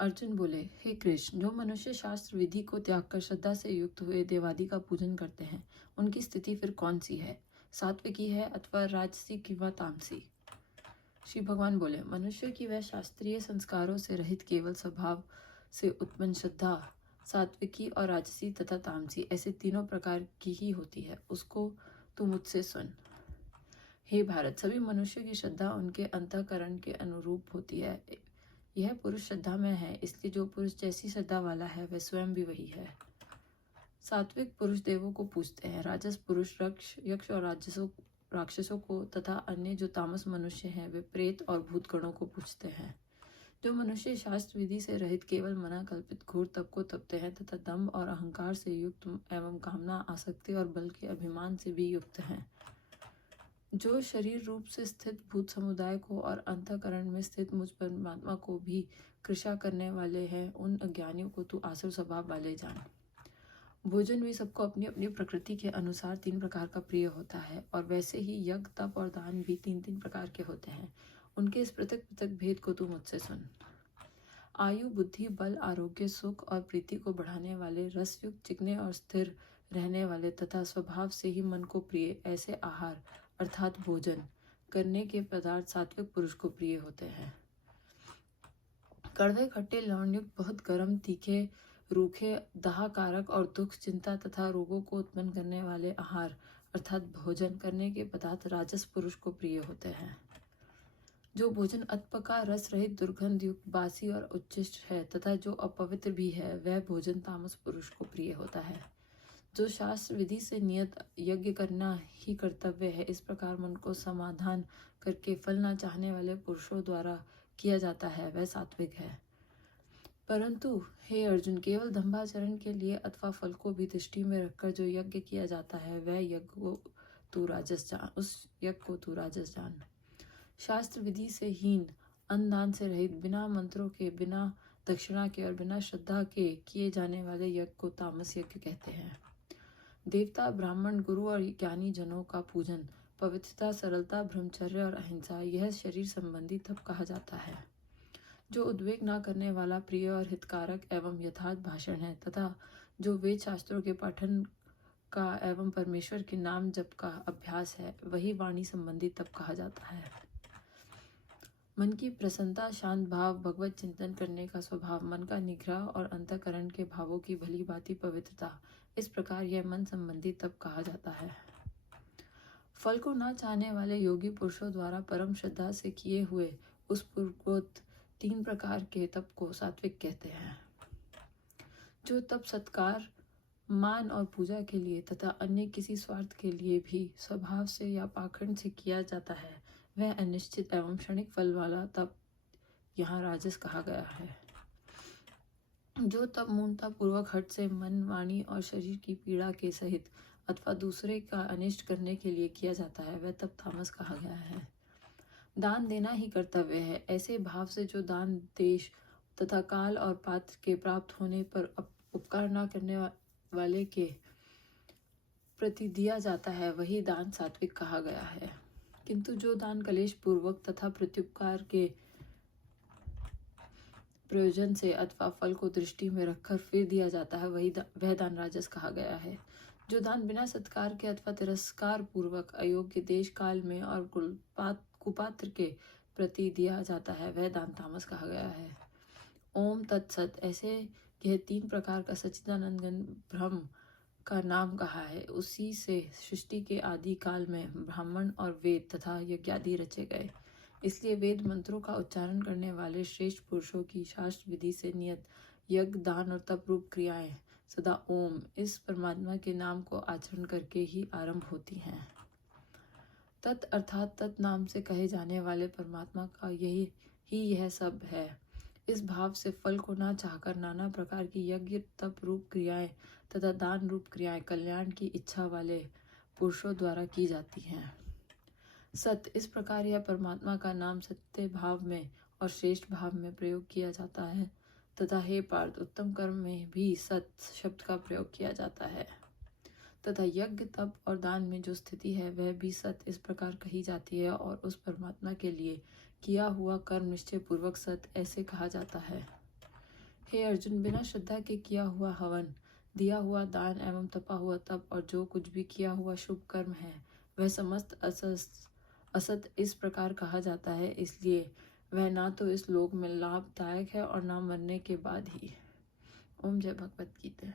अर्जुन बोले, हे कृष्ण, जो मनुष्य शास्त्र विधि को त्याग कर श्रद्धा से युक्त हुए देवादि का पूजन करते हैं, उनकी स्थिति फिर कौन सी है? सात्विकी है अथवा राजसी की व तामसी? श्री भगवान बोले, मनुष्य की वह शास्त्रीय संस्कारों से रहित केवल स्वभाव से उत्पन्न श्रद्धा सात्विकी और राजसी तथा तामसी ऐसे तीनों प्रकार की ही होती है। उसको तू मुझसे सुन। हे भारत, सभी मनुष्य की श्रद्धा उनके अंतःकरण के अनुरूप होती है। यह पुरुष श्रद्धा में है, इसलिए जो पुरुष जैसी श्रद्धा वाला है वह स्वयं भी वही है। सात्विक पुरुष देवों को पूजते हैं, राजस पुरुष यक्ष और राक्षसों को तथा अन्य जो तामस मनुष्य हैं वे प्रेत और भूतगणों को पूजते हैं। जो मनुष्य शास्त्र विधि से रहित केवल मना कल्पित घोर तप को तपते हैं तथा दंभ और अहंकार से युक्त एवं कामना आसक्ति और बल के अभिमान से भी युक्त हैं, जो शरीर रूप से स्थित भूत समुदाय को और अंतःकरण में स्थित मुझ परमात्मा को भी कृषा करने वाले हैं, उन अज्ञानियों को तू आसुर स्वभाव वाले जान। भोजन भी सबको अपनी अपनी प्रकृति के अनुसार तीन प्रकार का प्रिय होता है, और वैसे ही यज्ञ तप और दान भी तीन तीन प्रकार के होते हैं। उनके इस पृथक पृथक भेद को तू मुझसे सुन। आयु, बुद्धि, बल, आरोग्य, सुख और प्रीति को बढ़ाने वाले, रसयुक्त, चिकने और स्थिर रहने वाले तथा स्वभाव से ही मन को प्रिय ऐसे आहार अर्थात भोजन करने के पदार्थ सात्विक पुरुष को प्रिय होते हैं। कड़वे, खट्टे, लवणयुक्त, बहुत गर्म, तीखे, रूखे, दाहकारक और दुख, चिंता तथा रोगों को उत्पन्न करने वाले आहार अर्थात भोजन करने के पदार्थ राजस पुरुष को प्रिय होते हैं। जो भोजन अतपका, रस रहित, दुर्गंध युक्त, बासी और उच्छिष्ट है तथा जो अपवित्र भी है, वह भोजन तामस पुरुष को प्रिय होता है। जो शास्त्र विधि से नियत यज्ञ करना ही कर्तव्य है, इस प्रकार मन को समाधान करके फल न चाहने वाले पुरुषों द्वारा किया जाता है, वह सात्विक है। परंतु हे अर्जुन, केवल दंभाचरण के लिए अथवा फल को भी दृष्टि में रखकर जो यज्ञ किया जाता है, वह यज्ञ को तू राजस जान, उस यज्ञ को तू राजस जान। शास्त्र विधि से हीन, अन्नदान से रहित, बिना मंत्रों के, बिना दक्षिणा के और बिना श्रद्धा के किए जाने वाले यज्ञ को तामस यज्ञ कहते हैं। देवता, ब्राह्मण, गुरु और ज्ञानी जनों का पूजन, पवित्रता, सरलता, ब्रह्मचर्य और अहिंसा, यह शरीर संबंधी तप कहा जाता है। जो उद्वेग न करने वाला, प्रिय और हितकारक एवं यथार्थ भाषण है तथा जो वेद शास्त्रों के पठन का एवं परमेश्वर के नाम जप का अभ्यास है, वही वाणी संबंधी तप कहा जाता है। मन की प्रसन्नता, शांत भाव, भगवत चिंतन करने का स्वभाव, मन का निग्रह और अंतःकरण के भावों की भली भांति पवित्रता, इस प्रकार यह मन संबंधी तप कहा जाता है। फल को न चाहने वाले योगी पुरुषों द्वारा परम श्रद्धा से किए हुए उस पूर्वोक्त तीन प्रकार के तप को सात्विक कहते हैं। जो तप सत्कार, मान और पूजा के लिए तथा अन्य किसी स्वार्थ के लिए भी स्वभाव से या पाखंड से किया जाता है, वह अनिश्चित एवं क्षणिक फल वाला तप यहाँ राजस कहा गया है। जो तप मूर्ता पूर्वक हट से मन, वाणी और शरीर की पीड़ा के सहित अथवा दूसरे का अनिष्ट करने के लिए किया जाता है, वह तप तामस कहा गया है। दान देना ही कर्तव्य है, ऐसे भाव से जो दान देश तथा काल और पात्र के प्राप्त होने पर उपकार न करने वाले के प्रति दिया जाता है, वही दान सात्विक कहा गया है। किंतु जो दान कलेश पूर्वक तथा प्रत्युपकार के प्रयोजन से अथवा फल को दृष्टि में रखकर फिर दिया जाता है, वह दान राजस कहा गया है। जो दान बिना सत्कार के अथवा तिरस्कार पूर्वक अयोग्य देश काल में और कुपात्र के प्रति दिया जाता है, वह दान तामस कहा गया है। ओम तत्सत, ऐसे यह तीन प्रकार का सच्चिदानंद ब्रह्म का नाम कहा है। उसी से सृष्टि के आदि काल में ब्राह्मण और वेद तथा यज्ञादि रचे गए। इसलिए वेद मंत्रों का उच्चारण करने वाले श्रेष्ठ पुरुषों की शास्त्र विधि से नियत यज्ञ, दान और तप रूप क्रियाएं सदा ओम, इस परमात्मा के नाम को आचरण करके ही आरंभ होती हैं। तत् अर्थात तत् नाम से कहे जाने वाले परमात्मा का यह सब है। इस भाव से फल को न चाहकर नाना प्रकार की यज्ञ, तप रूप क्रियाएं तथा दान रूप क्रियाएं कल्याण की इच्छा वाले पुरुषों द्वारा की जाती हैं। सत्य, इस प्रकार यह परमात्मा का नाम सत्य भाव में और श्रेष्ठ भाव में प्रयोग किया जाता है तथा हे पार्थ, उत्तम कर्म में भी सत्य शब्द का प्रयोग किया जाता है तथा यज्ञ, तप और दान में जो स्थिति है वह भी सत्य इस प्रकार कही जाती है, और उस परमात्मा के लिए किया हुआ कर्म निश्चय पूर्वक सत्य ऐसे कहा जाता है। हे अर्जुन, बिना श्रद्धा के किया हुआ हवन, दिया हुआ दान एवं तपा हुआ तप और जो कुछ भी किया हुआ शुभ कर्म है वह समस्त असत इस प्रकार कहा जाता है, इसलिए वह ना तो इस लोक में लाभदायक है और ना मरने के बाद ही। ओम जय भगवत गीता।